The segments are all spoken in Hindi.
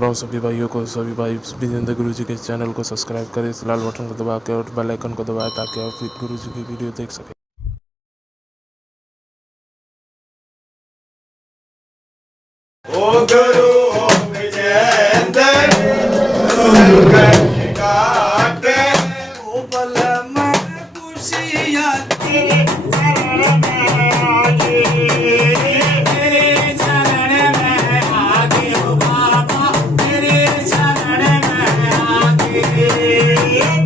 राम सभी भाइयों को, सभी भाई विजेंद्र गुरु जी के चैनल को सब्सक्राइब करें, इस लाल बटन को दबा के और बेल आइकन को दबाएं ताकि आप गुरु जी की वीडियो देख सकें। ओ गुरु विजेंद्र काटे ओ बल में खुशियां तेरे चरण में आगे, तेरे चरण में आगे ओ बाबा, तेरे चरण में आगे,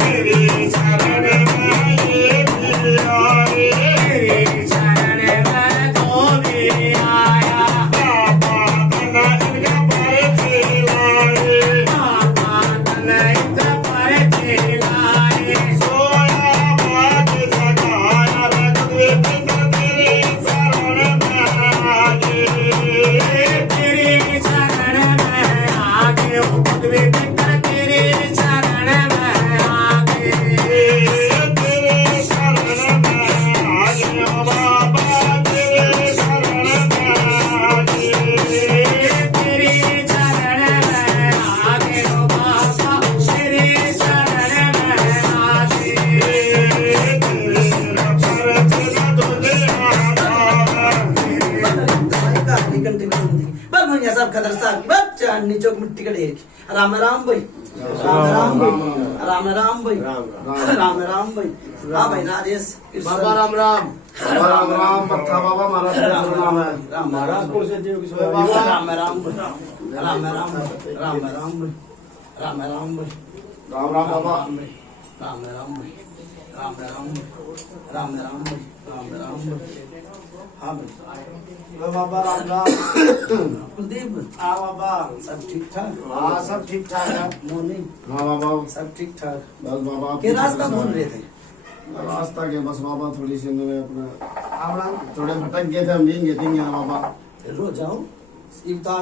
तेरे चरण में ये भी आए, तेरे चरण में तो भी आया। सब खदर साहब बच्चा चौक मिट्टी का ढेर की राम राम भाई, राम राम भाई, राम राम भाई, राम राम भाई। हाँ भाई राजेश बाबा राम राम, बाबा राम राम, पत्था बाबा महाराज नाम है राम महाराजपुर से जीव की बाबा राम राम भाई, राम राम भाई, राम राम भाई, राम राम भाई, राम राम बाबा, राम राम भाई, राम राम भाई, राम राम भाई, राम राम भाई। हाँ भाई बाबा राम राम। कुलदीप हाँ बाबा, सब ठीक ठाक? हाँ सब ठीक ठाक है। मोनी हाँ बाबा सब ठीक ठाक? बस बाबा के रास्ता भूल रहे थे? रास्ता के बस बाबा थोड़ी सी में अपना थोड़े भटक गए थे, हम भी गए ना बाबा। रोज जाओ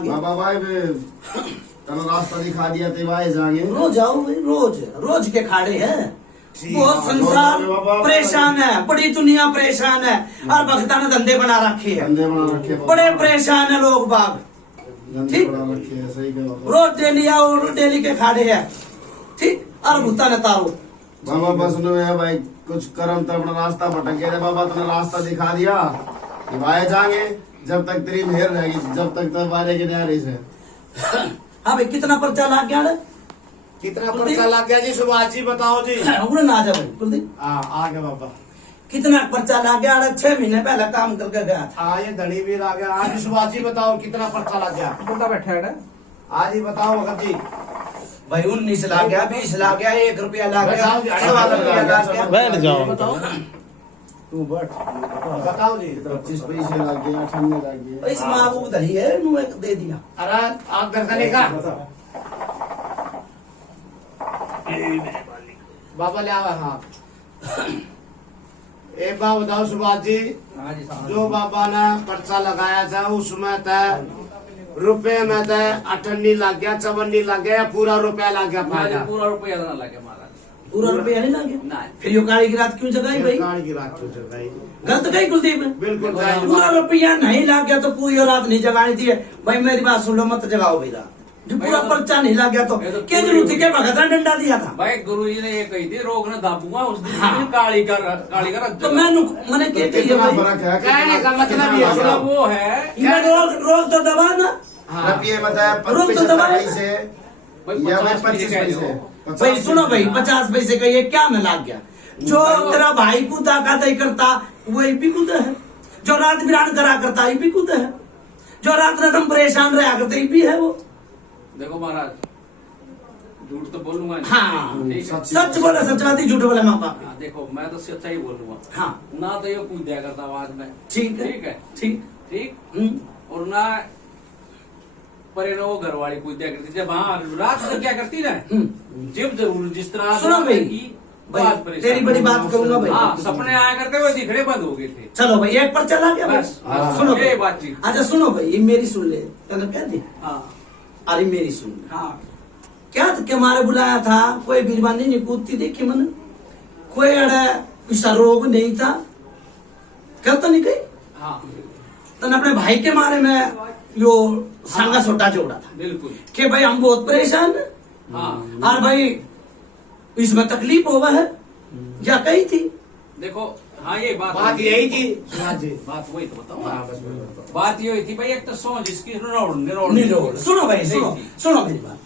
बाबा भाई तनो रास्ता दिखा दिया थे भाई जाएंगे। रोज आओ भाई, रोज रोज के खाड़े हैं। बहुत संसार परेशान है, बड़ी दुनिया परेशान है और भक्ता ने धंधे बना रखे हैं, धंधे बना रखे, बड़े परेशान है लोग बाग। धंधे बना रखे है, सही कहा। रोज डेली आओ, डेली के खाड़े हैं, ठीक। और भूता ने तारो बाबा बस है भाई, कुछ कर्म तो अपना रास्ता भटक गए थे बाबा, तुमने रास्ता दिखा दिया। भाई जाएंगे जब तक तेरी मेहर रहेगी, जब तक तुम्हारे की तैयारी से। हाँ भाई कितना पर्चा लाग गया? कितना पर्चा लग गया जी? सुभाष जी बताओ जी। उन्हें ना जा भाई कुलदीप। आ गया बाबा। कितना पर्चा लग गया? 6 महीने पहले काम करके गया था। हाँ ये धड़ी भी आ गया। आज सुभाष जी बताओ कितना पर्चा लग गया? बंदा बैठा है। आज ही बताओ भगत जी। भाई 19 लाख गया, 20 लाख गया, 1 रुपया लाख गया, 1.25 रुपया लाख गया। बैठ जाओ, बताओ तू बैठ, बताओ जी। 25 पैसे लग गया, 98 लग गया। इस महबूब धरी है, एक दे दिया। अरे आप दर्शन का बाबा ले आवा। हाँ एक बात बताओ सुभाष जी, जो बाबा ने पर्चा लगाया था उसमें तय रुपए में तय 98 लग गया, 54 लग गया, पूरा रुपया लग गया? पूरा रुपया ना लगे महाराज, पूरा रुपया नहीं लगे। नहीं। फिर यो काली की रात क्यों जगाई भाई? काली की रात क्यों जगाई? गलत कही कुलदीप में। बिल्कुल पूरा रुपया नहीं लग गया तो पूरी रात नहीं जगानी थी भाई। मेरी बात सुन लो, मत जगाओ भाई रात। जो पूरा पर्चा नहीं लग गया तो क्या जरूरत थी? क्या भगत ने डंडा दिया था भाई? गुरुजी ने ये कही थी रोग न दापूंगा उस दिन। हाँ। काली कर तो मैंने क्या कही है भाई? फर्क है, कहने का मतलब ये मतलब वो है रोग तो दबा ना। रुपये बताया रोग तो दबा पैसे या भाई 25 पैसे। भाई सुनो भाई, 50 पैसे का ये क्या में लग गया? जो तेरा भाई कूदा का करता वही भी कूदा है, जो रात बिरान करा करता ये भी कूदा है, जो रात रात हम परेशान रहा करते ये भी है वो। देखो महाराज, झूठ तो बोलूंगा नहीं। हाँ ठीक है? सच बोले सचवाती, झूठ बोले माँ बाप। हाँ, देखो मैं तो सच्चा ही बोलूंगा। हाँ ना तो ये कूद दिया करता आवाज में। ठीक है, ठीक है, ठीक। ठीक। और ना परे ना वो घर वाली कूद दिया करती। जब हाँ रात में क्या करती ना, जब जरूर जिस तरह सुनो भाई, की भाई तेरी बड़ी बात करूंगा भाई। हाँ, सपने आया करते हुए दिखने बंद हो गए थे। चलो भाई एक पर चला गया बस। सुनो ये बातचीत। अच्छा सुनो भाई, ये मेरी सुन ले। क्या दी? हाँ अरे मेरी सुन ले। हाँ क्या के मारे बुलाया था? कोई बीरबानी नहीं कूदती देखी मन, कोई अड़ा ऐसा रोग नहीं था, क्या तो नहीं कही। हाँ तो अपने भाई के मारे में यो संगा छोटा जोड़ा था बिल्कुल। कि भाई हम बहुत परेशान हैं हाँ और भाई इसमें तकलीफ हुआ है या कही थी। देखो, हाँ ये बात यही थी हाँ जी। बात वही तो बताऊँ। हाँ, बस। बात ये हुई थी भाई, एक तो सोच इसकी निरोड़ निरोड़ सुनो भाई, सुनो सुनो मेरी बात।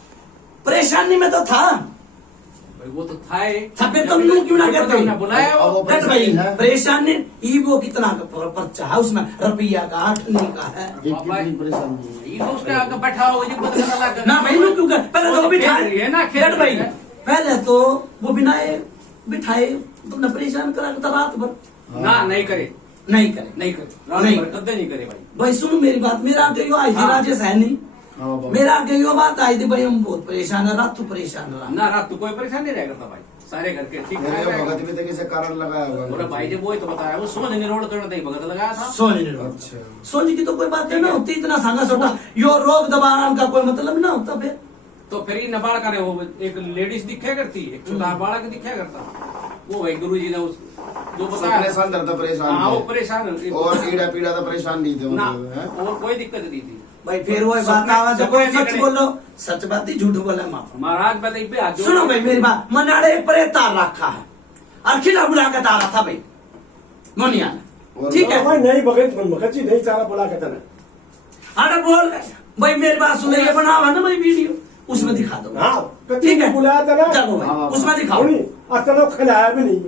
परेशानी में तो था भाई, वो तो था ही। थपे तुम लोग क्यों ना कहते हो? बुलाया वो। कट भाई परेशानी ई वो कितना का पर्चा है उसमें, रुपया का 8 का है बाबा, ये तो उसके आगे बैठा हो, ये पता लगा ना भाई। लोग क्यों कर पहले तो बिठाए है ना, कट भाई पहले तो वो बिनाए बिठाए तुमने परेशान करा था रात भर। ना नहीं करे, नहीं करे नहीं करे, रात नहीं। भर कदे नहीं करे भाई। भाई सुनो मेरी बात, मेरा आगे यो आई थी हाँ। राजेश है नहीं, मेरा आगे यो बात आई थी भाई हम बहुत परेशान है, रात तू परेशान रहा ना रात तो कोई परेशान नहीं रह करता भाई, सारे घर के ठीक ठाक रहे। भगत भी तो किसी कारण लगाया और होगा। भाई जब वो तो बताया, वो सोच निरोड़ करने भगत लगाया था। सोने नहीं रोक। सोने की तो कोई बात नहीं होती, इतना सांगा छोटा यो रोग दबाना का कोई मतलब ना होता फिर। तो फिर ये नबाड़ करे, वो एक लेडीज दिखा करती, एक छोटा बालक दिखा करता। वो भाई गुरुजी ने उस जो बताया, परेशान था, परेशान हाँ वो थे। परेशान और कीड़ा पीड़ा तो परेशान नहीं थे ना, मतलब, हैं? और कोई दिक्कत नहीं थी भाई फिर वो बात आवा जो कोई सच बोलो, सच बात ही झूठ बोला माफ। महाराज। बताइए पे हाथ जोड़- सुनो भाई मेरी बात, मनाड़े एक परे तार रखा है और खिला बुला के तारा था भाई मोनिया ने, ठीक है। नहीं भगत जी नहीं चारा बोला कहता ना। अरे बोल भाई मेरी बात सुनो, ये बनावा ना भाई वीडियो, उसमें दिखा दो हाँ ठीक है, बुलाया था ना। चलो भाई उसमें दिखाओ। चलो खिलाया भी नहीं।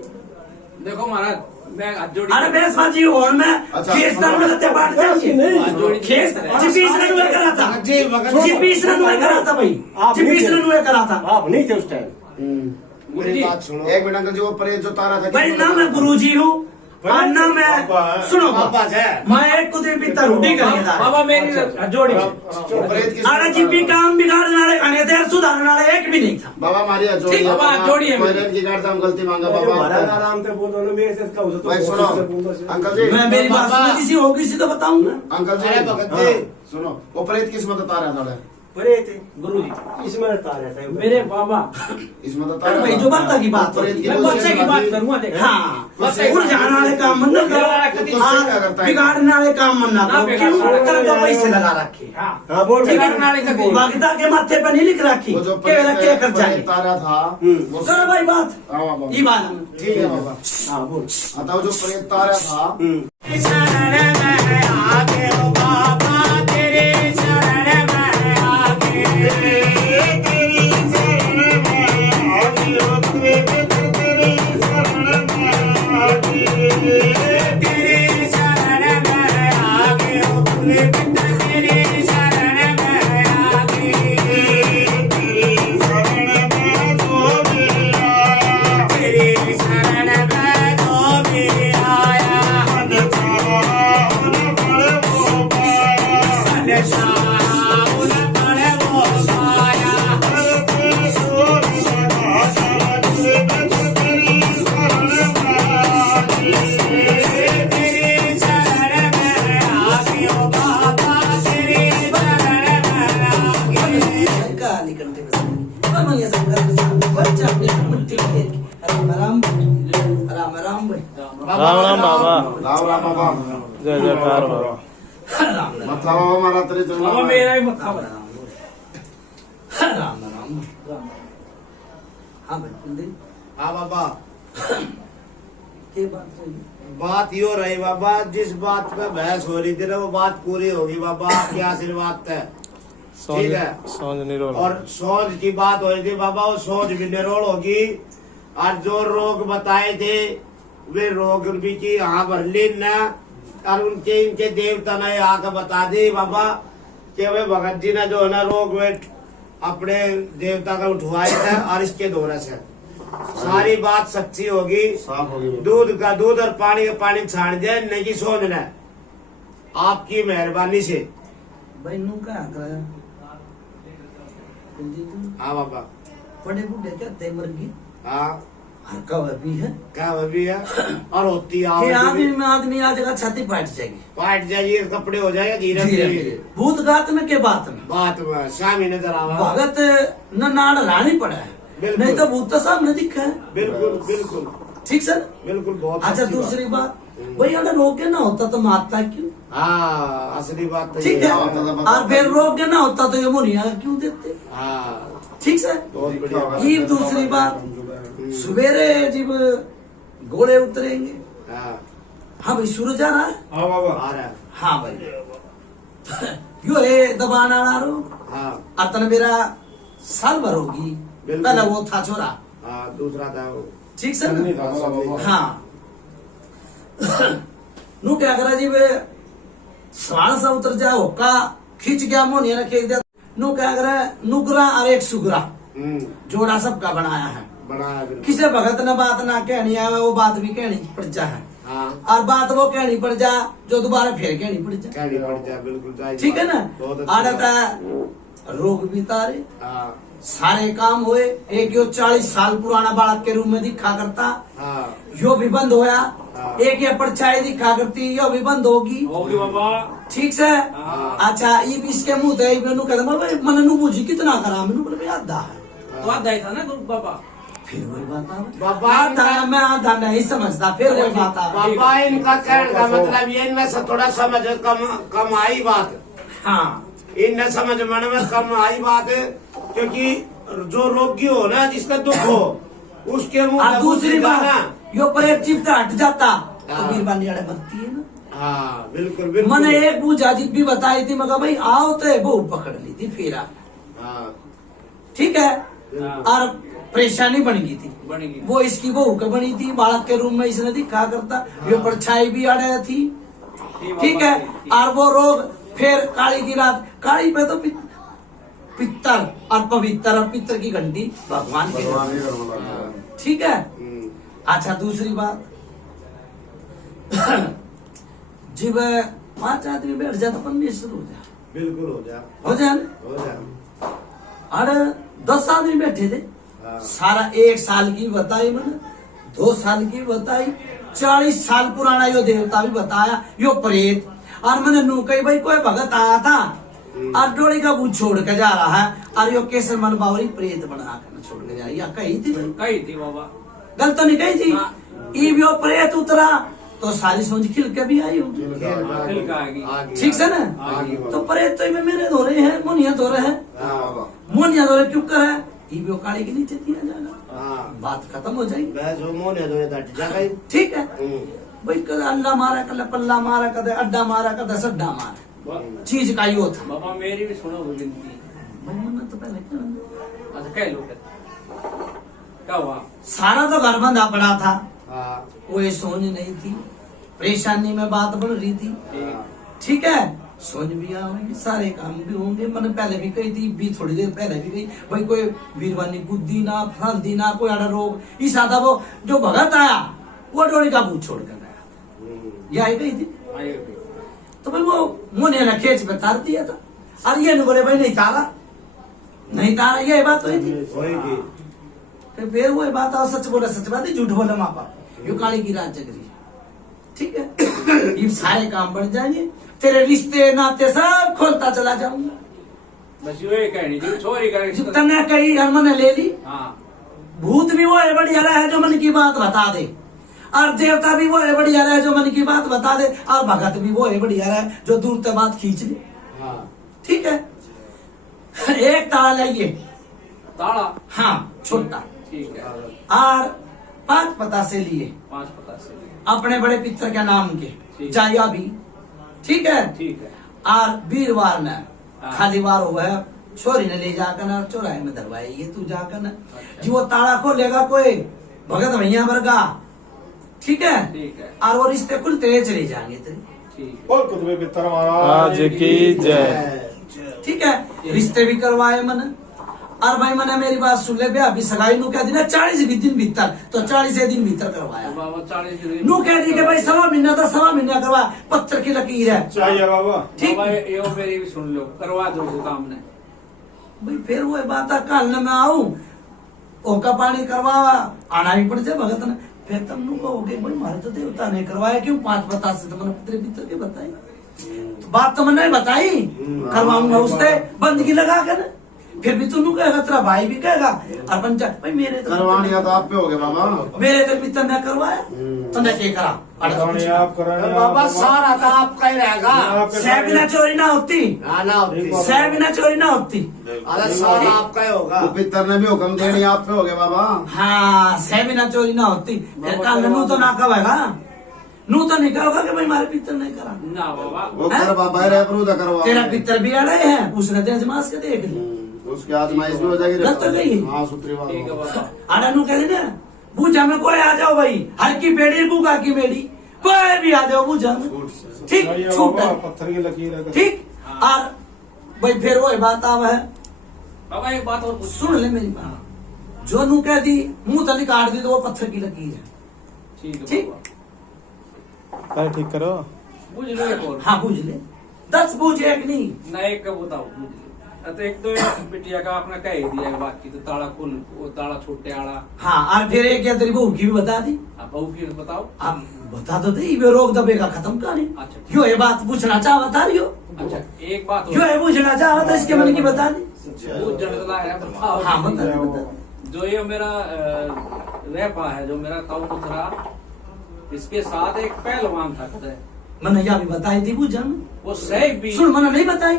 देखो महाराज, मैं हाथ जोड़ी। अरे बेसबाजी और मैं अच्छा, खेस ना में लते बांट नहीं। चाहिए हाथ जोड़ी खेस जी 20 रन हुए करा था जी भगत जी 20 रन हुए करा था भाई आप जी 20 रन हुए करा था आप नहीं थे उस टाइम। मेरी बात सुनो। एक मिनट अंकल जी, वो परे जो तारा था भाई ना मैं गुरुजी हूँ और ना मैं सुनो पापा है मैं एक कुछ भी तरुडी करके था। बाबा मेरी हाथ जोड़ी। प्रेत किस अरे जी भी काम बिगाड़ने वाले खाने थे सुधारने वाले एक भी नहीं था। बाबा हमारी जोड़ी ठीक, बाबा, जोड़ी है मेरी। प्रेत की गाड़ हम गलती मांगा महाराज बाबा। आराम से बोल रहे मेरे से कहूँ तो भाई सुनो अंकल जी, मैं मेरी बात बाबा। सुनो, किसी होगी सी तो बताऊंगा। अंकल जी अरे भगत जी। हाँ, सुनो वो प्रेत किस में तारा था? बड़े थे गुरुजी इसमें तारा था मेरे बाबा, इसमें तो अरे तारा भाई था। जो बात की बात प्रेत होती की है। मैं बच्चे की बात करूंगा। देख हाँ बच्चे उड़ जाने वाले काम मन ना तो करो, सही क्या करता है? बिगाड़ने वाले काम मन ना ना करो, बिगाड़ने क्यों वाले कर तो पैसे लगा रखे। हाँ बोल बिगाड़ने वाले का भी- बागदा के माथे पे नहीं लिख रखी वो जो के क्या कर जाए। प्रेत तारा था वो चलो भाई बात हाँ, बाबा। ये बात ठीक है बाबा। हाँ बोल। बताओ जो प्रेत तारा था राम भाई राम राम बाबा, राम राम बाबा। जय जयकार बाबा। राम मत बाबा हमारा तेरे चलना बाबा मेरा ही मत खाओ। राम राम हाँ भाई कुलदीप, हाँ बाबा। ये बात रही बात यो रही बाबा, जिस बात पे बहस हो रही थी ना वो बात पूरी होगी बाबा, आपके आशीर्वाद है। ठीक है। सोच निरोल। और सोच की बात हो रही थी बाबा, वो सोच भी निरोड़ होगी। और जो रोग बताए थे वे रोग भी की यहाँ बर्लिन ने और उनके इनके देवता ने आकर बता दी बाबा कि वे भगत जी ने जो है ना रोग वे अपने देवता का उठवाए थे और इसके दौरे से सारी बात सच्ची होगी। साफ होगी बाबा। दूध का दूध और पानी का पानी छान दिया नहीं की सोच ने आपकी मेहरबानी से। भाई नू क्या कराया कुलदीप हाँ बाबा। बड़े बूढ़े क्या ते मर्गी हाँ हर का भी है क्या वो भी है और होती कि है आदमी में आदमी आ जगह छाती पाट जाएगी पाट जाइए कपड़े हो जाएगा धीरे धीरे धीरे धीरे भूत घात में के बात में बात में शामी नजर आवा। भगत न नाड़ रानी पड़ा है, बिल्कुल। नहीं तो भूत तो सामने दिखा है। बिल्कुल बिल्कुल ठीक सर। बिल्कुल बहुत अच्छा अच्छी बात। दूसरी बात भाई अगर रोके ना होता तो मारता क्यों? हाँ असली बात तो ठीक ये है। और फिर रोग ना होता तो ये मोनिया क्यों देते? हाँ ठीक से। बहुत बढ़िया ये दूसरी बात, सवेरे जब घोड़े उतरेंगे, हाँ हाँ भाई सूरज आ रहा है, हाँ बाबा आ रहा है हाँ भाई यो है दबाना आ रो हाँ अतन मेरा साल भर होगी, बिल्कुल। पहला वो था छोरा, हाँ दूसरा था वो ठीक से नहीं ना? था बाबा हाँ नु क्या करा जी वे सवाल से उतर जा होका खींच गया मोनिया ने खेल दिया। नु क्या करा नुगरा और एक सुगरा जोड़ा सबका बनाया है। बनाया बिल्कुल किसे भगत ने बात ना कहनी है वो बात भी कहनी पड़ जा है, हाँ और बात वो कहनी पड़ जा जो दोबारा फिर कहनी पड़ जा। कहनी पड़ जाए बिल्कुल जायज ठीक है ना? बहुत अच्छी आदत बात। है रोग भी तारे हाँ सारे काम हुए। एक यो 40 साल पुराना बालक के रूप में दिखा करता, हाँ यो भी बंद होया। हाँ। एक ये परछाई दिखा करती, यो भी बंद होगी। होगी बाबा। ठीक से। हाँ। अच्छा ये भी इसके मुंह थे मैनू कहता भाई मन नू बुझी कितना करा, मैनू बोले भाई आधा है। तो आधा ही था ना गुरु बाबा। फिर वही बात आ बाबा आधा मैं आधा नहीं समझता, फिर वही बात आ बाबा इनका कहने का मतलब ये इनमें से थोड़ा समझ कम आई बात, हाँ इनने समझ मन में कम आई बात, क्योंकि जो रोगी हो ना जिसका दुख हो उसके मुंह और में दूसरी बुद्धि का ना। बात यो पर एक चिपता हट जाता तो हाँ। बीरबानी अड़े बनती है ना। हाँ बिल्कुल बिल्कुल मैंने एक बूझा जित भी बताई थी, मगर भाई आओ तो वो पकड़ ली थी फेरा, हाँ ठीक है। हाँ। और परेशानी बन गई थी, बनेगी। वो इसकी बहू के बनी थी, बालक के रूम में इसने दिखा करता, ये परछाई भी अड़े थी, ठीक है। और वो रोग फिर काली की रात, काली पे तो पित्तर और पवित्र और पितर की घंटी भगवान की भगवान ही घंटी, करने लगा है। ठीक है। हम्म, अच्छा दूसरी बात जब 5 आदमी बैठ जाए तो परमेश्वर हो जाए, बिल्कुल हो जा हो जाए ना। हो जा और 10 आदमी बैठे थे, हाँ। सारा 1 साल की बताई मैंने, 2 साल की बताई, 40 साल पुराना यो देवता भी बताया, यो प्रेत। और मैंने नू कही भाई कोई भगत आया था और डोली का बूझ छोड़ के जा रहा है, और यो केसर मन बावरी प्रेत बना कर छोड़ के जा, या कही थी भाई, कही थी बाबा। गलत तो नहीं कही थी। हाँ। ई यो प्रेत उतरा तो सारी सोच खिल के भी आई होगी, खिल के आएगी। ठीक से ना। आगे तो प्रेत तो इनमें मेरे धो रहे हैं, मोनिया धो रहे हैं, हाँ बाबा मोनिया धो रहे क्यों कर है, ई भी काली के नीचे दिया जाएगा, हाँ बात खत्म हो जाएगी, बहस हो मोने धोने तट जा गई ठीक है। भाई कद अल्लाह मारा, कद पल्ला मारा, कद अड्डा मारा, कद सड्डा मारा, चीज का यो था। बाबा मेरी भी सुनो विनती। भाई मन्नत तो पहले क्या, अच्छा कह लो क्या हुआ? सारा तो घर बंधा पड़ा था, हाँ कोई सोच नहीं थी, परेशानी में बात बढ़ रही थी, हाँ ठीक है। सोच भी आएंगे, सारे काम भी होंगे। मैंने पहले भी कही थी, भी थोड़ी देर पहले भी कही भाई कोई बीरवानी गुद्दी ना फंदी ना कोई आड़ा रोग इस आता, वो जो भगत आया वो डोरी का बूझ छोड़ कर गया, यही कही थी। आई होगी। तो भाई वो मुने ने खेच में तार दिया था, और ये बोले भाई नहीं तारा, नहीं तारा, ये बात हुई थी। होएगी तो फिर वो बात आओ, सच बोले सच बात, झूठ बोले माँ बाप, यो काली की रात जग रही है, ठीक है। ये सारे काम बढ़ जाएंगे, तेरे रिश्ते नाते सब खोलता चला जाऊंगा। बस यो ही कहनी थी, छोरी का रिश्ता। जितना ने कही हर मन ले ली, हाँ भूत भी वो है बढ़िया रहा है जो मन की बात बता दे, और देवता भी वो है बढ़िया रहा है जो मन की बात बता दे, और भगत भी वो है बढ़िया रहा है जो दूर तक बात खींच ले, हाँ ठीक है। एक ताला लाइए, ताला। हाँ छोटा, ठीक है। और 5 पता से लिए 5 पता से। अपने बड़े पितर के नाम के, ठीक। जाया भी, ठीक है। ठीक है। और वीरवार ने हाँ। खाली वार हुआ है, छोरी ने ले जाकर ना चौराहे में धरवाई, ये तू जाकर ना जी वो ताला खोलेगा कोई भगत भैया वर्गा, ठीक है। ठीक है। और वो रिश्ते खुलते चले जाएंगे तेरे, ठीक और कुतुबे पितर आज की जय। ठीक है। रिश्ते भी करवाए मन, और भाई मैंने मेरी बात सुन ले, ब्याह भी सगाई नु कह दी ना 40 दिन भीतर, तो 40 दिन भीतर करवाया। है। बाबा 40 दिन। नू कह दी कि भाई 1.25 महीना था, 1.25 महीना करवा, पत्थर की लकीर है, चाहिए बाबा ठीक। बाबा यो मेरी भी सुन लो, करवा दो इस काम ने। भाई फिर वो बात है, कल न मैं आऊं ओका पानी करवा आना भी पड़ जाए भगत ने, फिर तुम नु कहोगे भाई मारे तो देवता ने करवाया क्यों, 5 पता से तो मैंने तेरे भीतर के बताई, तो बात तो मैंने बताई, करवाऊंगा उससे बंदगी लगा कर, फिर भी तू कहेगा, तेरा भाई भी कहेगा, और पंचायत भाई मेरे तो करवानी है तो आप पे हो गए बाबा। मेरे तो पितर ने करवाया, तो मैं क्या करा, आप कराए बाबा सारा था आपका ही रहेगा। सह बिना चोरी ना होती, ना होती, सह बिना चोरी ना होती। अरे सारा आपका ही होगा। तो पितर ने भी हुक्म देनी आप पे हो गए बाबा। हाँ, सह बिना चोरी ना होती। फिर कल नू तो ना कहेगा, नू तो नहीं कहोगा कि भाई हमारे पितर नहीं करा। ना बाबा वो कर बाबा रे अपरू दा करवा। तेरा पितर भी अड़े है, उसने तो आजमाश के देख ली। उसकी आजमाइश भी हो जाएगी। गलत तो नहीं। हाँ सूत्री बात। ठीक है बाबा। आड़ा नू कह देना बूझा में कोई आ जाओ भाई, हल्की बेड़ी गुगा की बेड़ी कोई भी आ जाओ बूझा में, ठीक छूट है, पत्थर की लकीर है। ठीक। और भाई फिर वो बात आवा है, बाबा एक बात और पूछ। सुन ले मेरी बात। जो नू कह दी मुंह तली काट दी तो वो पत्थर की लकीर है। ठीक है ठीक। बाबा, ठीक करो। बुझ लो एक और। हाँ बूझ ले, 10 बूझ एक नहीं। ना एक का बताओ बुझ लो। तो एक तो बिटिया का आपने कह ही दिया है, बाकी तो ताला खुल, वो ताला छोटे आड़ा। हाँ, और फिर एक क्या तेरी बहू की भी बता दी। आप बहू की बताओ। अब बता तो दी, वे रोक दबेगा खत्म कहानी। अच्छा। यो ये बात पूछना चाह बता रही हो, अच्छा एक बात यो ये पूछना चाह बता, इसके मन की बता दी। वो जनतला है बताओ। हाँ बता दे, बता दे। जो ये मेरा रेपा है, जो मेरा ताऊ पुत्रा, इसके साथ एक पहलवान था, मैंने यह भी बताई थी बूझा में। वो सही भी सुन, मैंने नहीं बताई।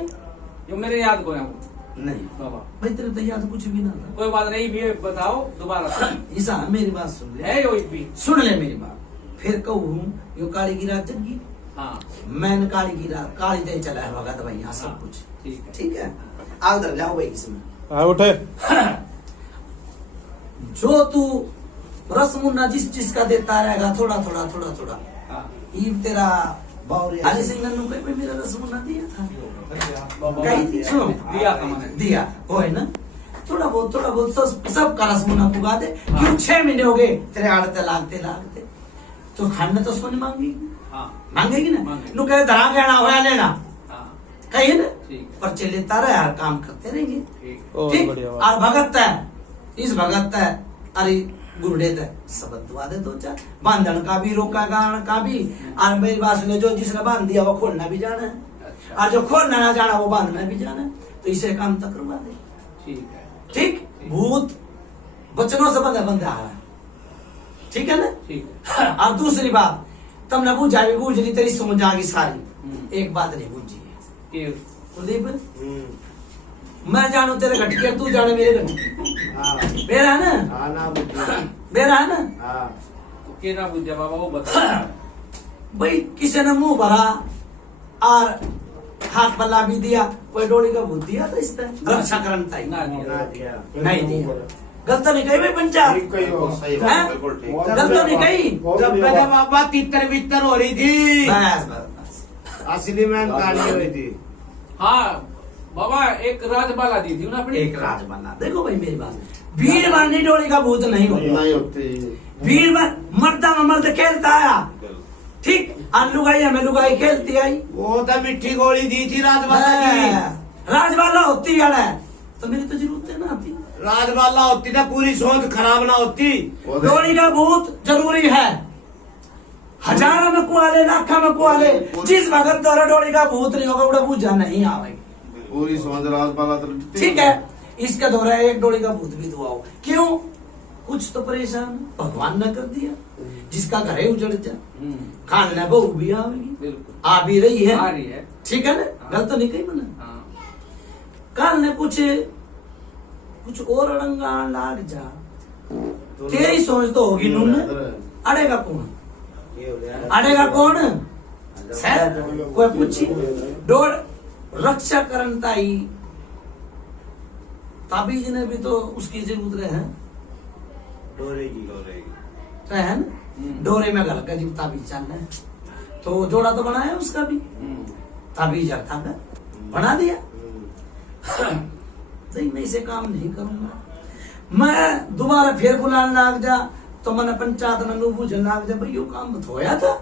जो मेरे याद को है वो। नहीं बाबा भाई, तेरे तो याद कुछ भी ना था। कोई बात नहीं, भी बताओ दोबारा से। ईसा मेरी बात सुन ले, है यो भी। सुन ले मेरी बात। फिर कहूँ यो काली की रात जगी, हाँ मैंने काली की रात काली दे चला है भगत भाई यहाँ सब कुछ। ठीक है। ठीक है, आ उधर जाओ भाई इसमें। उठे। जो तू रसमुन्ना जिस चीज का देता रहेगा थोड़ा थोड़ा थोड़ा थोड़ा, हाँ ये तेरा बावरे हरी सिंह ने कहीं पे मेरा रसमुन्ना दिया था, बाबा कहीं थी, सुनो दिया था मैंने। दिया वो है ना, थोड़ा बहुत सब का रसमुन्ना पुगा दे। क्यों 6 महीने हो गए तेरे आड़ते लागते तो खाने तो सोने मांगी, हाँ मांगेगी ना। मांगेगी। नु कहे धरा गहना होया लेना, हाँ कहिए ना, ठीक है। पर्चे लेता रहे यार, काम करते रहेंगे। ठीक ठीक। और भगत है, इस भगत है, अरे गुरुडे है, सबक दुआ दे 2-4 बांधन का भी, रोका गान का भी। और मेरी बात सुने, जो जिसने बांध दिया वो खोलना भी जाना है, अच्छा और जो खोलना ना जाना वो बांधना भी जाना है। तो इसे काम तक करवा दे। ठीक है। ठीक। भूत वचनों से बंधा है, ठीक है ना। ठीक है। और दूसरी बात, तुमने बूझा भी बूझ ली, तेरी समझ आ गई सारी। एक बात नहीं बूझी है कि कुलदीप, मैं जानू तेरे घटके, तू जाने मेरे घटके। हाँ मेरा है ना, हाँ ना बुद्धि। मेरा है ना हाँ के ना बुझा बाबा, वो बता। भाई। किसी ने मुंह भरा और हाथ पल्ला भी दिया, कोई डोली का भूत दिया था, इसने रक्षा करता ही ना दिया। ना दिया। नहीं दिया। गलत तो नहीं कही भाई पंचायत, ठीक कही हो। सही हैं? बात, बिल्कुल ठीक। गलत तो नहीं कही। जब मेरे बाबा तितर बितर हो रही थी, बस बस बस। असली में कहानी हुई थी। हाँ बाबा एक राजबाला दी थी ना अपनी। एक राज बना, देखो भाई मेरी बात, वीर मानी डोली का भूत नहीं होता। नहीं होती। वीर मर्दा में मर्द खेलता आया, ठीक। और लुगाई हमें लुगाई खेलती आई। वो तो मिट्टी गोली दी थी राजबाला की। राजबाला होती है तो मेरी तो जरूरत है ना आती। राजबाला होती तो पूरी सोच खराब ना होती। वो देख, डोली का भूत जरूरी है, हजारों में कुआले, लाखों में कुआले, जिस भगत द्वारा डोली का भूत नहीं होगा उड़ा बूझा नहीं आवेगी। पूरी समझ राजबाला तो ठीक है, इसका दौरा है, एक डोली का भूत भी दुआ हो। क्यों? कुछ तो परेशान भगवान ने कर दिया, जिसका घर है उजड़ जा, खान ने बहू भी आवेगी, बिल्कुल आ भी रही है, आ रही है। ठीक है ना। गलत तो नहीं कही मैंने। हाँ काल ने कुछ और अड़ंगा लाग जा, तेरी सोच तो होगी नून, अड़ेगा कौन? अड़ेगा कौन? सर कोई पूछी डोर रक्षा करनता ही ताबीज ने भी तो उसकी जरूरत रहे हैं, रहे हैं ना। डोरे में गलत का जीव ताबीज चलना है, तो जोड़ा तो बनाया उसका भी, ताबीज था का बना दिया। नहीं, मैं इसे काम नहीं करूंगा। मैं दोबारा फिर बुलाने लाग जा तो मैंने पंचायत में नू बूझन लाग जा, भाई यो काम मत होया था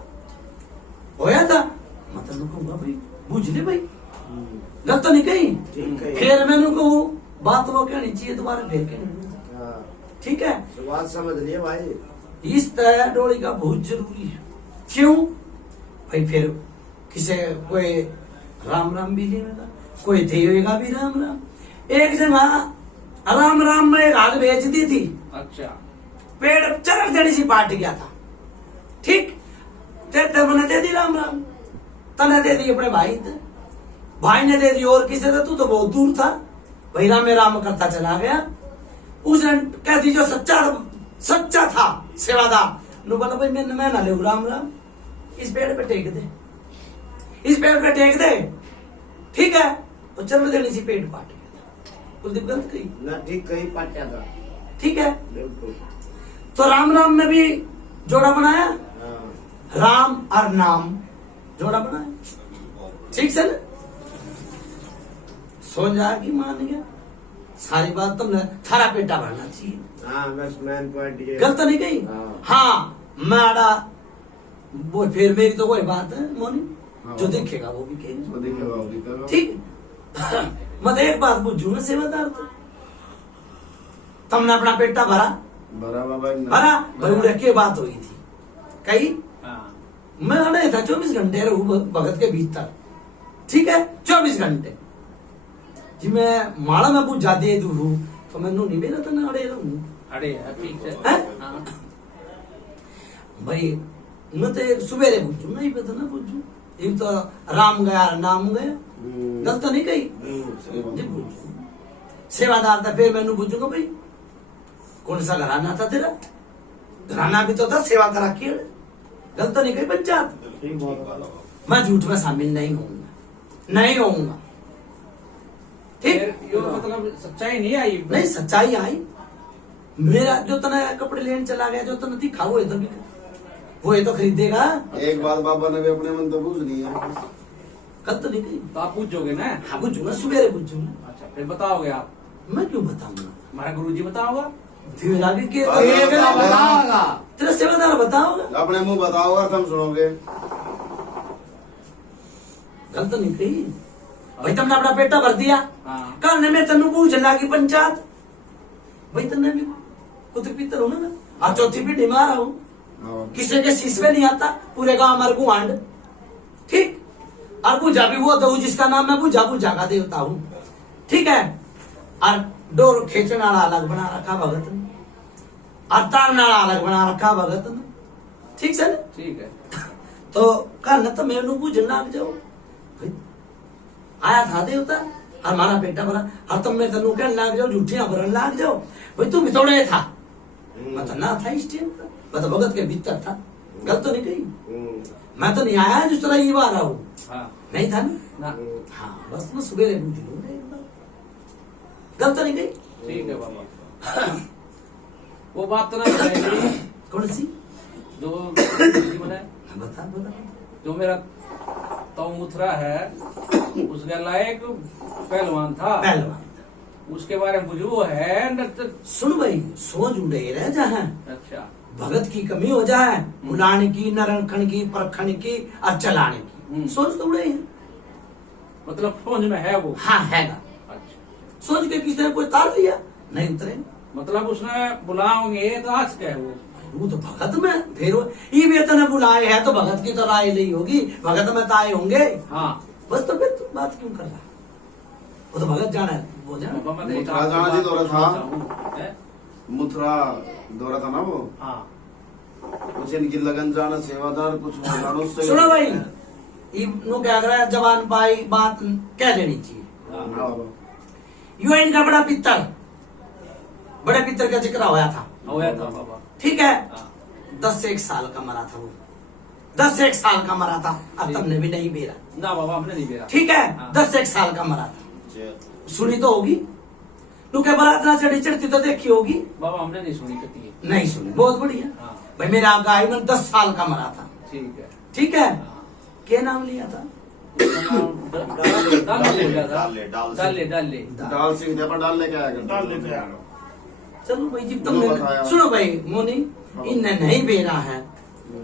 मतलब कहूंगा भाई बूझ ले भाई, गलत तो नहीं कही। फिर मैंने कहूँ बात वो कहनी चाहिए, दोबारा फिर कहनी, ठीक है। बात समझ लिए भाई। इस तरह डोली का बहुत जरूरी है। क्यों भाई? फिर किसे कोई राम राम भी लेगा, कोई देवेगा भी राम राम। एक जगह राम राम में एक हाल बेच दी थी, अच्छा पेड़ चरक देने से पाट गया था, ठीक। ते मैंने दे दी राम राम, तने दे दी अपने भाई थे, भाई ने दे दी और किसे थे, तू तो बहुत दूर था। भाई राम राम करता चला गया। उसने कह दी जो सच्चा था सेवादार नु बोला भाई मैं ना ले राम राम, इस पेड़ पे टेक दे, इस पेड़ पे टेक दे, ठीक है। तो चल देनी सी पेट पाट गया। कुलदीप गलत कही ना, ठीक कहीं पाटा था, ठीक है। बिल्कुल। तो राम राम में भी जोड़ा बनाया, हाँ। राम और नाम जोड़ा बनाया, ठीक से ना। सो जाएगी मान गया, सारी बात तुमने थारा पेटा भरना चाहिए, हाँ बस मैन पॉइंट ये गलत नहीं कही। हाँ माड़ा वो फिर मेरी तो वही बात है मोनी, जो देखेगा वो भी कहेगा, वो देखेगा वो भी करेगा। ठीक। मैं एक बात पूछू ना सेवादार तो तुमने अपना पेटा भरा भरा बाबा ने। भरा भाई उड़े के बात हुई थी कही, हाँ। मैं अड़े था 24 घंटे रहूं भगत के भीतर, ठीक है 24 घंटे जी। मैं माड़ा में पूछा दे दू तो मैं नहीं मेरा तो ना अड़े रहूं, अरे ठीक है। हैं? हाँ। भाई मैं तो एक सुबेरे पूछू नहीं पता ना पूछू, एक तो राम गया नाम गया, गलत तो नहीं कही जी। पूछू सेवादार था, फिर मैंने पूछूंगा भाई कौन सा घराना था तेरा, घराना भी तो था सेवा करा के, गलत तो नहीं कही पंचायत। मैं झूठ में शामिल नहीं होऊंगा, नहीं होऊंगा, ठीक। यो मतलब सच्चाई नहीं आई। नहीं सच्चाई आई, मेरा जो तना कपड़े लेने चला गया, जो तना दिखा वो तो वो तो खरीदेगा। एक बात बाबा ने भी अपने मन तो पूछ ली है। कल तो नहीं कही। तो आप पूछोगे ना? हाँ पूछूंगा, सुबेरे पूछूंगा। अच्छा फिर बताओगे आप? मैं क्यों बताऊंगा, हमारा गुरुजी बताओगा। फिर आगे के बताओगा, तेरा सेवादार बताओगा, अपने मुंह बताओगा तुम सुनोगे। गलत नहीं कही भाई, तुमने अपना पेटा भर दिया। हाँ। कल मैं तेन पूछ लगी पंचायत, भाई तुमने भी पुत्र पितर हो ना, और चौथी पीढ़ी में आ रहा हूँ, किसी के शीश में नहीं आता, पूरे गांव मर गुआंड, ठीक। और पूजा भी वो दऊ जिसका नाम मैं पूजा पूजा का देवता हूँ, ठीक है। और डोर खींचने वाला अलग बना रखा भगत ने, और तारने वाला अलग बना रखा भगत ने, ठीक से ना। ठीक है। तो कल तो मैं पूछने लग जाओ, भाई आया था देवता और हमारा पेटा भरा, और तुम मेरे तनु कहने लग जाओ, झूठियां भरने लग जाओ, भाई तू भी थोड़े था, मैं तो ना था इस टाइम पर, मैं तो भगत के भीतर था। गलत तो नहीं कही, मैं तो नहीं आया जिस तरह ये आ रहा हूँ, हाँ। नहीं था ना। ना। हाँ बस मैं सुबेरे पूछ लूंगा एक बार, गलत तो नहीं कही। ठीक है बाबा। वो बात तो ना बताएगी कौन सी जो गुरुजी बनाए, बता बता। जो मेरा तौमुथरा है उसका लायक पहलवान था, पहलवान उसके बारे में बुझू है न। सुन भाई, सोच उड़े रह जहाँ अच्छा। भगत की कमी हो जाए, बुलाने की, नरखण की, परखण की और चलाने की, सोच तो उड़े हैं। मतलब सोच में है वो। हाँ हैगा। अच्छा। सोच के किसी ने कोई तार लिया नहीं उतरे, मतलब उसने बुलाओगे तो आज क्या है वो तो भगत में फिर ये वेतन बुलाए है तो भगत की तो राय नहीं होगी, भगत में तो आए होंगे। हाँ। बस तो फिर तू बात क्यों कर रहा, वो तो भगत जाना है, वो जाना। बाबा मैं एक मुथरा आपको जाना जी बात दौरा बताना था। चाहूँ, है? मुथरा दौरा था ना वो, हाँ। कुछ इनकी लगन जाना सेवादार कुछ हो जाना उससे। सुनो भाई, नो क्या कर रहा है, जवान पाई बात कह देनी चाहिए। हाँ बाबा। यू इनका बड़ा पित्तर, बड़े पित्तर का जिक्र होया था, होया था बाबा। ठीक है। हाँ। 10 से 1 साल का मरा था वो, 10 से 1 साल का मरा था, अब तुमने भी नहीं बेरा, ना बाबा हमने नहीं बेरा। ठीक है। हाँ। 10 से 1 साल का मरा था, सुनी तो होगी, तू क्या बारात ना चढ़ी चढ़ती तो देखी होगी, बाबा हमने नहीं सुनी कती है। नहीं सुनी, बहुत बढ़िया। हाँ। भाई मेरा गाय में 10 साल का मरा था, ठीक है। ठीक है। हाँ। क्या नाम लिया था, डाले डाल सिंह जब डाल लेके आया करता। डाल लेते हैं। चलो भाई जी तुमने बताया। तुमने सुनो भाई मोनी, इनने नहीं बेरा है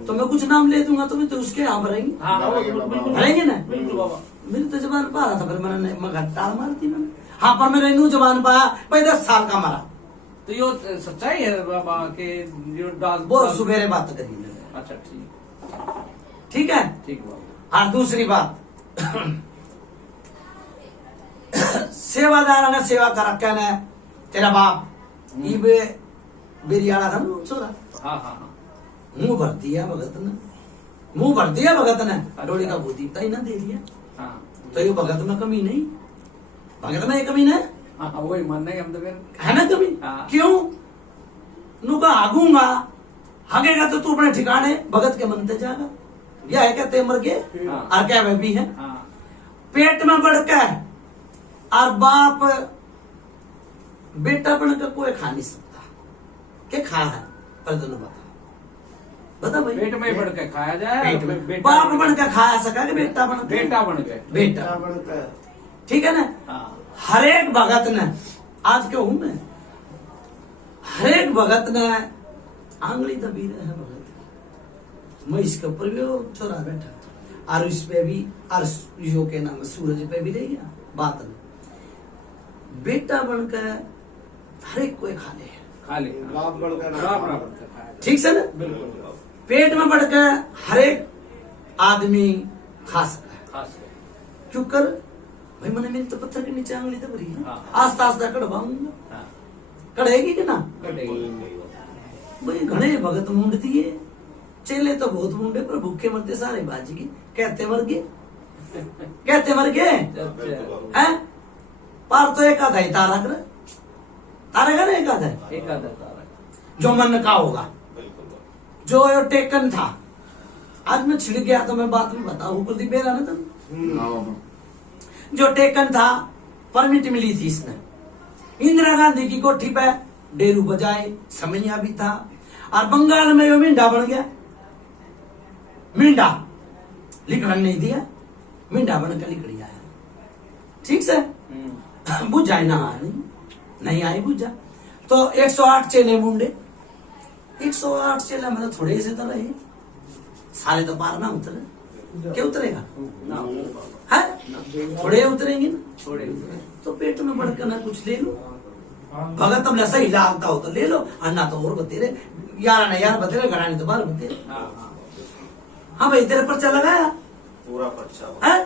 तो मैं कुछ नाम ले दूंगा, तुम्हें तो उसके यहाँ भरेंगे, हाँ हाँ, बिल्कुल भरेंगे ना। बिल्कुल बाबा। मेरी तो जबान पा रहा था, फिर मैंने टाल मार दी मैंने। हाँ पर मेरा इनू जबान पाया भाई 10 साल का मरा, तो यो सच्चाई है बाबा के जो डाल वो सुबेरे बात करी। अच्छा ठीक। ठीक है। ठीक बाबा। और दूसरी बात, सेवादार ने सेवा कर रखा ने तेरा बाप ये बेरियाड़ा था ना छोरा, हाँ हाँ हाँ। मुंह भर दिया भगत ने, मुंह भर दिया भगत ने, डोली का भूत ही ना दे दिया। हाँ तो ये भगत में कमी नहीं, भगत में ये कमी नहीं हाँ, वही मानना है हम तो फिर। है ना कमी। हाँ। क्यों नुका हागूंगा, हागेगा तो तू अपने ठिकाने भगत के मनते जाएगा। यह है कहते मर गए हाँ। और क्या वह भी है हाँ पेट में बढ़ के, और बाप बेटा बन के कोई खा नहीं सकता। क्या खा है पर दोनों बता भाई। पेट में ही बढ़ के खाया जाए, पेट में बेटा बाप बन के खाया सका कि बेटा बन के? बेटा बन के। बेटा बढ़ता है। ठीक है ना। हाँ हर एक भगत ने, आज क्यों हूं मैं, हर एक भगत ने आंगली दबी रहे है भगत। मैं इसके ऊपर भी वो छोरा बैठा और इस पे भी, और यो के नाम सूरज पे भी ले गया बात में। बेटा बनकर हर एक कोई खा ले, खा ले। बाप बढ़कर ना बाप ना बढ़कर खाया ठीक से ना। बिल्कुल पेट में बढ़कर हर एक आदमी खा सकता है। खास है। क्यों कर भाई, मैंने मेरी तो पत्थर के नीचे आंगली दब रही है, हाँ। आस्ता आस्ता कड़वाऊंगा, हाँ कड़ेगी कि ना। कटेगी। भाई घने भगत मुंड दिए, चेले तो बहुत मुंडे पर भूखे मरते सारे बाजी की, कहते मर गए, कहते मर गए अच्छा। हैं। पार तो एक आधा ही तारा कर, तारा का ना एक आधा है। एक आधा तारा। जो मन का होगा, जो यो टेकन था। आज मैं छिड़ गया तो मैं बात में बताऊं, कुलदीप बेरा ना तुम, जो टेकन था परमिट मिली थी इसने, इंदिरा गांधी की कोठी पे डेरू बजाए, समैया भी था, और बंगाल में यो मिंडा बन गया। मिंडा लिखना नहीं दिया, मिंडा बनकर लिखड़ी आया। ठीक से बुझाई ना आई, नहीं आई बुझा। तो 108 चेले मुंडे, 108 चेले मतलब थोड़े से तो रहे, सारे तो पार ना उतरे। क्या उतरेगा है, थोड़े उतरेंगे ना। थोड़े तो पेट में बढ़कर ना कुछ ले लो, भगत तुमने सही लागता हो तो ले लो, अन्ना तो और बतेरे, 11 ना 11 बतेरे, घरानी तो 12 बतेरे। हाँ भाई तेरे पर्चा लगाया, पूरा पर्चा है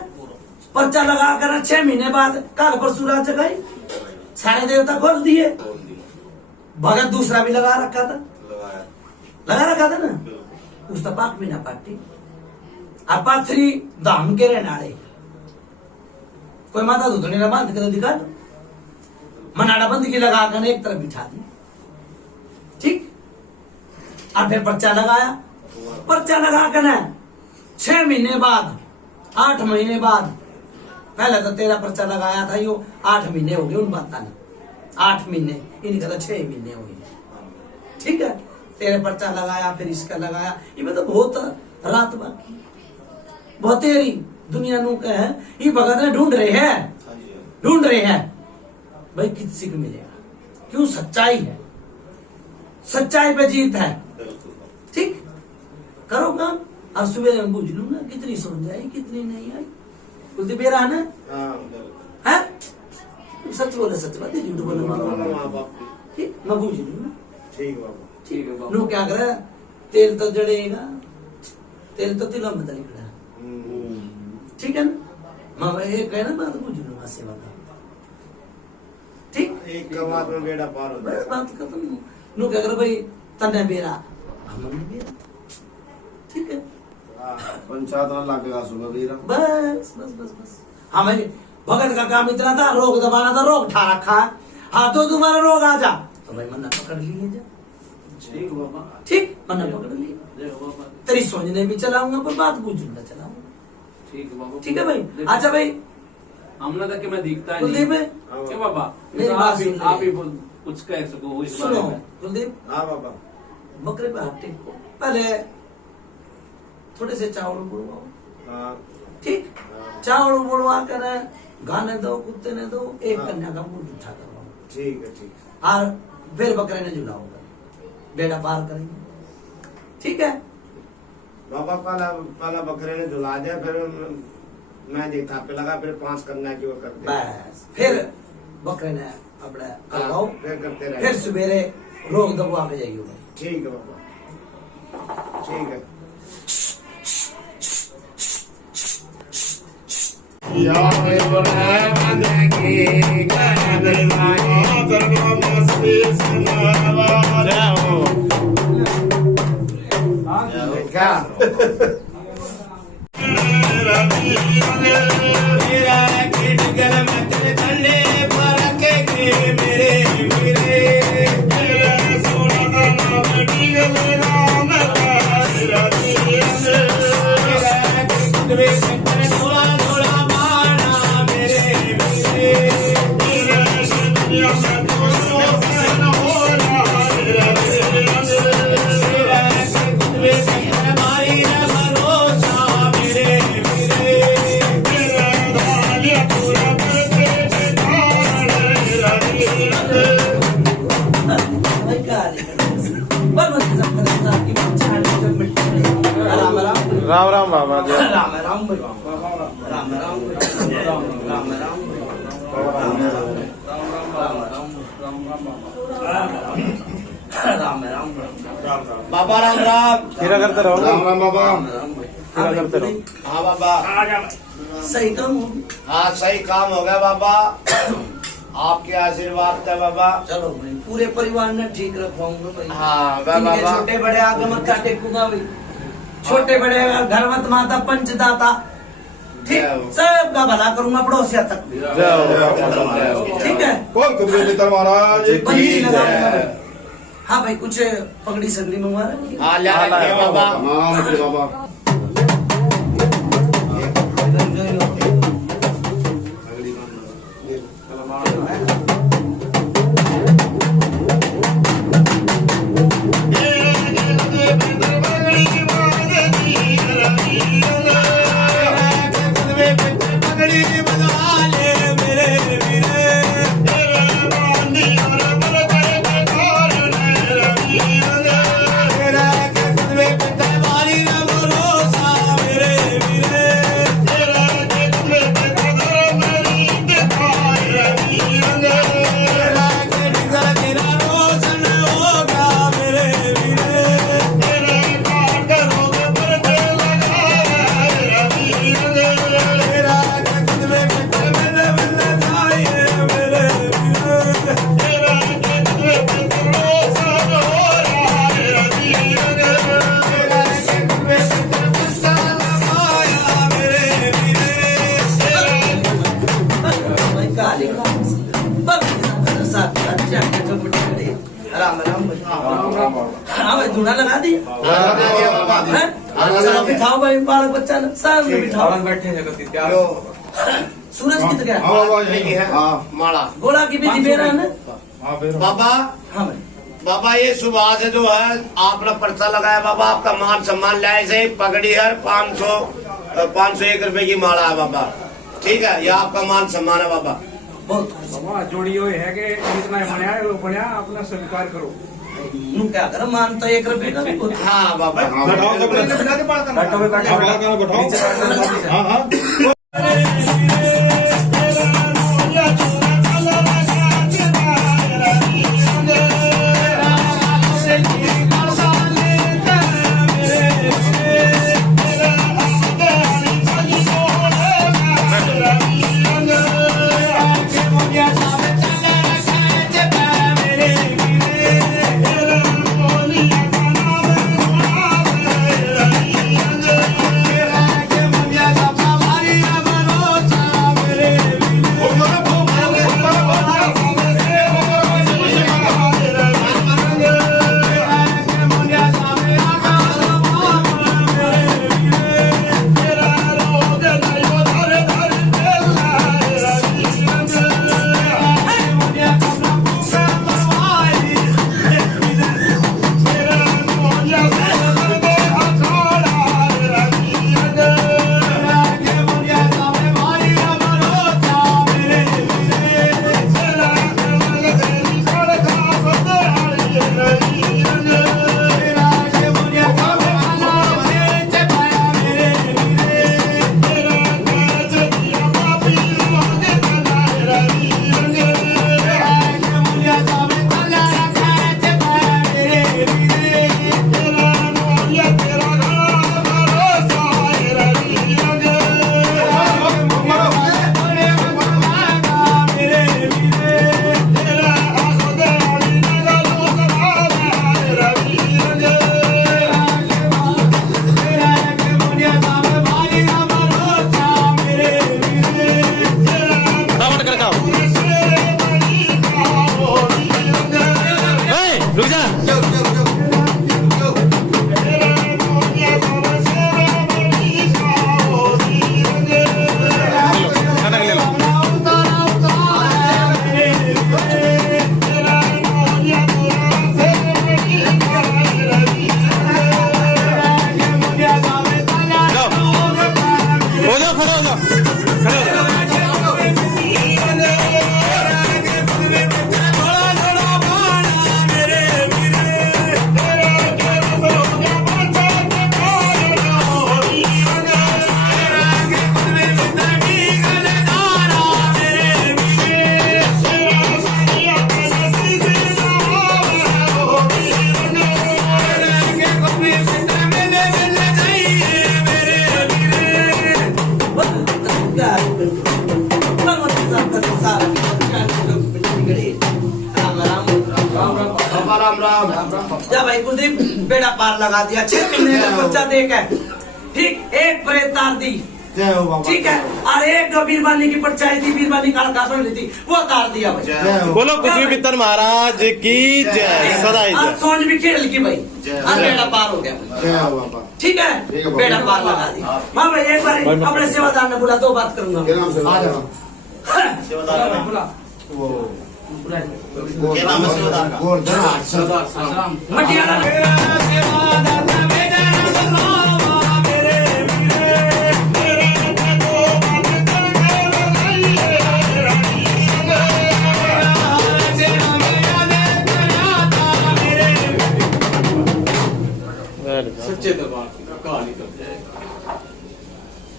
पर्चा लगा कर 6 महीने बाद काल परसुराम जगाई, सारे देवता खोल दिए। भगत दूसरा भी लगा रखा था, लगा रखा था ना, उसका पाक भी ना पाटी। अब पाथरी धाम के रहने वाले, कोई माता धुतनी ना बांध कर दिखा दो, मनाड़ा बंद की लगा कर एक तरफ बिठा दी। ठीक, और फिर पर्चा लगाया, पर्चा लगा कर 6 महीने बाद, 8 महीने बाद, पहले तो तेरा पर्चा लगाया था, यो 8 महीने हो गए उन बाता ने, 8 महीने, इनका तो 6 महीने हो गए। ठीक है, तेरे पर्चा लगाया, फिर इसका लगाया, ये तो बहुत रात बाकी, बहुत तेरी दुनिया नु है। ये भगत ने ढूंढ रहे हैं भाई, किस सीख मिलेगा? क्यों? सच्चाई है, सच्चाई पे जीत है। ठीक, करो काम, और सुबह में बुझ लूंगा कितनी समझ आई कितनी नहीं आई। कुलदीप बेरा है ना, है सच बोले, सच बात झूठ बोले, ठीक, मैं बुझ लूंगा। ठीक बाबा, ठीक है बाबा। नो क्या करे, तेल तो जड़ेगा, तेल तो तिलों में निकला। ठीक है ना, मैं ये कहना बात बुझ लूंगा सेवा का। ठीक, एक कबाब में बेड़ा पार हो बस बात खत्म। नो क्या करे भाई, तने बेरा हमने बेरा, ठीक है, पंचायत ना लागेगा सुबह भी रहा। बस बस बस बस। हाँ भाई, भगत का काम इतना था, रोग दबाना था, रोग ठा रखा है। हाँ तो तुम्हारा रोग आ जा, तो भाई मन्ना पकड़ लिए जा। ठीक बाबा। ठीक, मन्ना पकड़ लिए, जय हो बाबा। तेरी सोचने भी चलाऊंगा पर बात बुझूंगा चलाऊंगा। ठीक है बाबा। ठीक है भाई। अच्छा भाई, हमने तक मैं दिखता कुलदीप नहीं क्या बाबा, मेरी तो बात सुन ले। आप ही कुछ कह सको इस बारे सुनो में। कुलदीप, हाँ बाबा, बकरे पे हाथ टेको, पहले थोड़े से चावल बुड़वाओ। हाँ ठीक, चावल बुड़वा कर गाने दो, कुत्ते ने दो, एक कन्या का मुंह उठा करवाओ, ठीक है, ठीक और फिर बकरे ने झुलाओगे, बेड़ा पार करेंगे। ठीक है, बाबा। पहला बकरे ने झुला दिया, फिर मैं देखा पे लगा, फिर 5 कन्या की ओर करते बस फिर बकरे ने अपने करवाओ, फिर करते रहे। फिर सवेरे रोग दबवा के जाइए भाई। ठीक है बाबा, ठीक है। क्या मेरा किट गल में तेरे तले पर के मेरे मेरे सोना का नाम डीगल नाम तेरा तेरे थोड़ा थोड़ा माना मेरे मेरे राम राम बाबा जी। राम राम भाई, राम राम भाई, राम राम राम राम बाबा राम राम। खीरा करते रहो। राम राम बाबा। खीरा करते रहो। हाँ बाबा सही काम हो हाँ सही काम हो गया बाबा। आपके आशीर्वाद था बाबा। चलो भाई, पूरे परिवार ने ठीक रखवाऊंगा भाई। हाँ इनके बाबा। छोटे बड़े आगे मत्था टेकूंगा भाई, छोटे बड़े घरवत माता पंचदाता ठीक सबका भला करूंगा, पड़ोसिया तक भी। ठीक है, कौन कुबरे पितर महाराज बंदी लगाऊंगा भाई। हाँ भाई, कुछ पगड़ी सगड़ी मंगवा रहे हाँ ले आएंगे बाबा। हाँ मेरे बाबा। राम राम भाई। हाँ भाई, धुना लगा दी। चलो बिठाओ भाई, बालक बच्चा सामने बिठाओ। सूरज कित गया? हाँ बाबा यही है। हाँ माला गोला की भी दिबेरा है ना? बाबा। हाँ भाई, बाबा ये सुबह से जो है आपने पर्चा लगाया बाबा, आपका मान सम्मान लाए से पगड़ी हर 501 रुपए की माला है बाबा। ठीक है, ये आपका मान सम्मान है बाबा। बहुत बाबा जोड़ी हो है कि जितना बनया अपना स्वीकार करो। नू क्या करो, मान तो 1 रुपए का भी होता है। हाँ बाबा। हाँ हाँ रुक जा। खाना ले लो। हो जाओ, खड़े हो जाओ, खड़े हो जाओ। बाबा राम राम। जा भाई कुलदीप, बेड़ा पार लगा दिया। 6 महीने का बच्चा देख है, ठीक, एक प्रेत तार दी, जय हो बाबा। ठीक है, और एक बीरबानी की परछाई थी, बीरबानी काल कापड़ ली थी, वो तार दिया भाई। जय हो। बोलो कुछ पितर महाराज की जय, सदाई और जय। सोच भी खेल की भाई, जय। और बेड़ा पार हो गया भाई। जय हो बाबा। ठीक है, बाबा। बेड़ा पार लगा दिया। हाँ भाई, एक बार अपने सेवादार ने बोला, 2 बात करूंगा। क्या नाम से आ जाओ। बोला वो क्या नाम है सेवादार का? गोवर्धन मटियाला सच्चे दरबार की कहानी करते हैं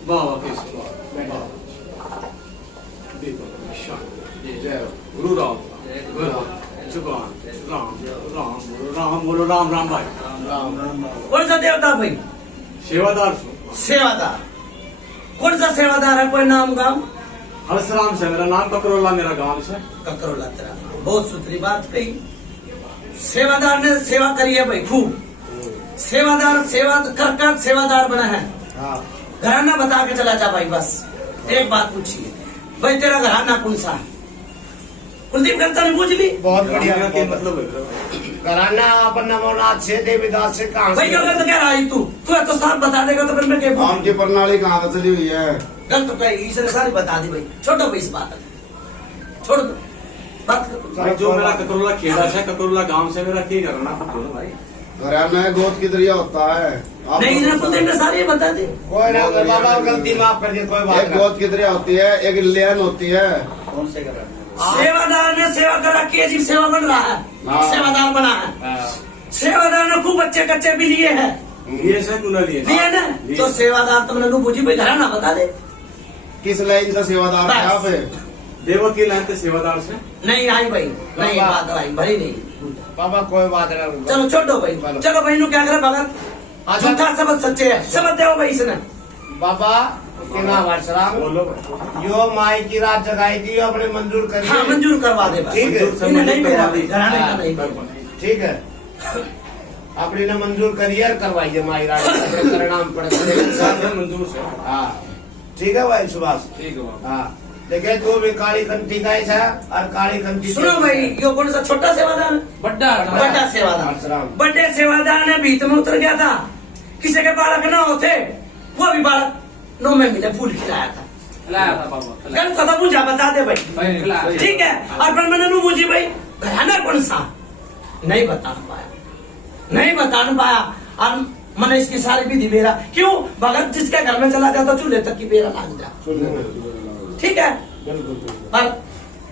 बाबा के सिवा जय गुरु राम जुबान राम राम राम बोलो राम राम भाई कौन सा देवता भाई? सेवादार सेवादार। कौन सा सेवादार है? कोई नाम गांव? हरसराम से मेरा नाम ककरोला, मेरा गांव से ककरोला तेरा। बहुत सुथरी बात कही। सेवादार ने सेवा करी है भाई खूब। सेवादार सेवा कर सेवादार बना है। घराना बता के चला जा भाई। बस एक बात पूछिए भाई, तेरा घराना कौन सा है? कुलदीप करता ने पूछ ली। बहुत बढ़िया के मतलब कराना अपन नमोनाथ से देवीदास से कहाँ भाई क्या गलत कह रहा है तू? तू तो साफ बता देगा तो फिर मैं क्या आम की प्रणाली कहाँ से चली हुई है? गलत कही, इसने सारी बता दी भाई। छोड़ो भाई इस बात को, छोड़ दो बात करो। जो मेरा ककरोला खेड़ा है, ककरोला गांव से मेरा क्या करना बोलो भाई। घराना है गोद की दरिया होता है। आप नहीं, इसने कुलदीप ने सारी बता दी। कोई ना बाबा गलती माफ कर दे, कोई बात एक गोद की दरिया होती है, एक लेन होती है। सेवादार ने सेवा कर रखी है, जीव सेवा बन रहा है, हाँ। सेवादार बना है। सेवादार ने खूब बच्चे कच्चे भी लिए हैं, ये से कुना लिए लिए ना। तो सेवादार तुमने नू पूछी भाई घराना बता दे। किस लाइन का सेवादार है यहाँ पे? देवक की लाइन थे सेवादार से नहीं आई भाई, नहीं बात आई भाई, नहीं। बाबा कोई बात नहीं। चलो छोड़ो भाई, चलो भाई नू क्या करे भगत झूठा सबक सच्चे है, सबक दे भाई इसने। बाबा के नाम हरसराम बोलो यो माई की रात जगाई थी, अपने मंजूर करिए। हाँ मंजूर करवा दे बस। ठीक है। इन्हें नहीं मेरा भाई, घराने का नहीं। ठीक है, अपने ने मंजूर करिए और करवाइए माई रात अपने परिणाम पड़े मंजूर से हाँ ठीक है भाई सुभाष। ठीक है बाबा। हाँ देखे तू भी काली कंठी का है और काली कंठी सुनो भाई, यो कौन सा छोटा सेवादार है? बड्डा बड़ा सेवादार। हरसराम बड़े सेवादार ने भीत में उतर गया था, किसी के बालक ना होते, वो भी बालक 9 महीने फूल खिलाया था। लाया था बाबा गल कथा पूछा, बता दे भाई। भाई ठीक है, और फिर मैंने नू पूछी भाई घराना कौन सा? नहीं बता पाया, नहीं बता पाया। और मैंने इसकी सारी विधि बेरा, क्यों भगत जिसके घर में चला जाता चूल्हे तक की बेरा लाग जा। ठीक है, पर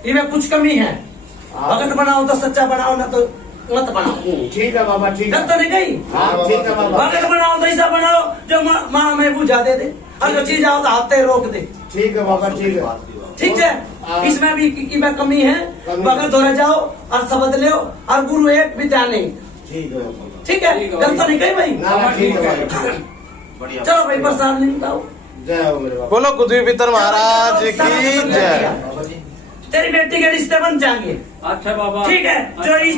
इनमें कुछ कमी है। भगत बनाओ तो सच्चा बनाओ, ना तो मत बनाओ। ठीक है बाबा ठीक है। गलत तो नहीं गई। हाँ ठीक है बाबा भगत बनाओ तो ऐसा बनाओ जो माँ में बुझा दे दे, और जो चीज आओ तो हाथे रोक दे। ठीक है बाबा ठीक है। ठीक है, इसमें भी की कमी है। भगत हो जाओ और शब्द ले, और गुरु एक विद्या नहीं। ठीक है बाबा। ठीक है, गलत तो नहीं गई भाई। ना ठीक है बाबा। चलो भाई प्रसाद निकालो। जय हो मेरे बाबा। बोलो कुछ पितर महाराज की जय। तेरी बेटी के रिश्ते बन जाएंगे। अच्छा बाबा। ठीक है, जो इस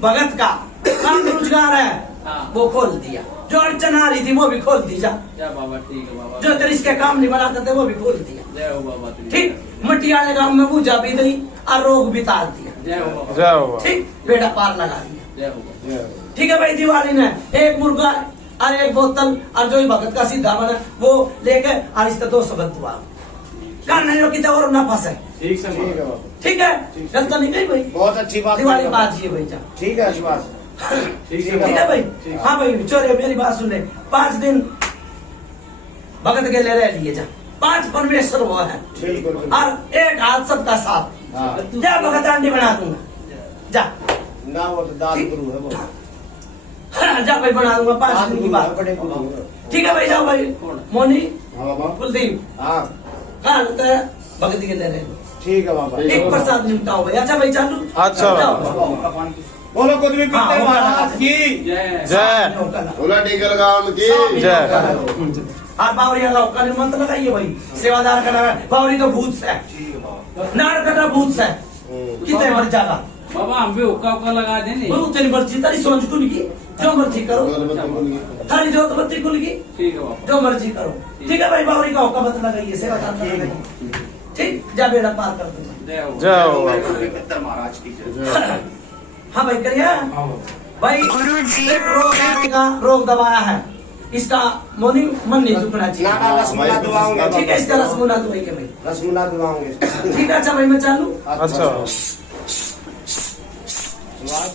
भगत का काम रोजगार है हाँ। वो खोल दिया, जो अड़चन आ रही थी वो भी खोल दी जा, जय बाबा। ठीक है बाबा। जो तेरे इसके काम नहीं बना करते वो भी खोल दिया। जय हो बाबा। ठीक, मटियाले गांव में पूजा भी गई और रोग भी तार दिया। जय हो बाबा। जय बाबा। ठीक, बेटा पार लगा दिया। जय हो। ठीक है भाई, दिवाली ने एक मुर्गा और एक बोतल और जो ही भगत का सीधा बना वो लेके और इस 2 शब्द दुआ करने जो कितना और ना फंसे। ठीक से ठीक है बाबा, ठीक है, गलत नहीं गई भाई, बहुत अच्छी बात दिवाली है बात ये भाई जा। ठीक है सुभाष, ठीक ठीक है भाई। हाँ भाई चोरे मेरी बात सुन ले, 5 दिन भगत के ले रह लिए जा, 5 परमेश्वर वो है बिल्कुल और एक हाथ सबका साथ। हाँ। जा भगत आंटी बना दूंगा, जा ना वो तो दान गुरु है वो, जा भाई बना दूंगा 5 दान दिन की गुरु बात। है, बड़े गुरु है। ठीक है भाई, जाओ भाई। मोनी हाँ बाबा, कुलदीप हाँ कहाँ लगता है भगत के ले रहे हैं। ठीक है बाबा, एक प्रसाद निपटाओ भाई। अच्छा भाई चालू। अच्छा। जाओ। बोलो कुछ भी हाँ, पीते महाराज की जय जय बोला टीकल गांव की जय। और बावरी लगाओ का मंत लगाइए भाई, सेवादार का लगा। बावरी तो भूत से नार कटा भूत से कितने मर जाएगा बाबा, हम भी हुक्का लगा देने। वो तेरी मर्जी, तेरी सोच खुल की, जो मर्जी करो, थारी जोत बत्ती खुल की, ठीक है बाबा। जो मर्जी करो। ठीक है भाई, बावरी का हुक्का मत लगाइए, सेवादार का लगाइए। ठीक, जा बेड़ा पार कर दूंगा। जय हो। जय हो। महाराज की जय। हाँ भाई करिए भाई। एक रोग है का रोग दबाया है, इसका मोनी मन नहीं झुकना ना चाहिए। ना रसगुल्ला दुआऊंगा, ठीक है, इसका रसगुल्ला दवाइए भाई। रसगुल्ला दुआऊंगे। ठीक है, अच्छा भाई मैं चालू। अच्छा। सुभाष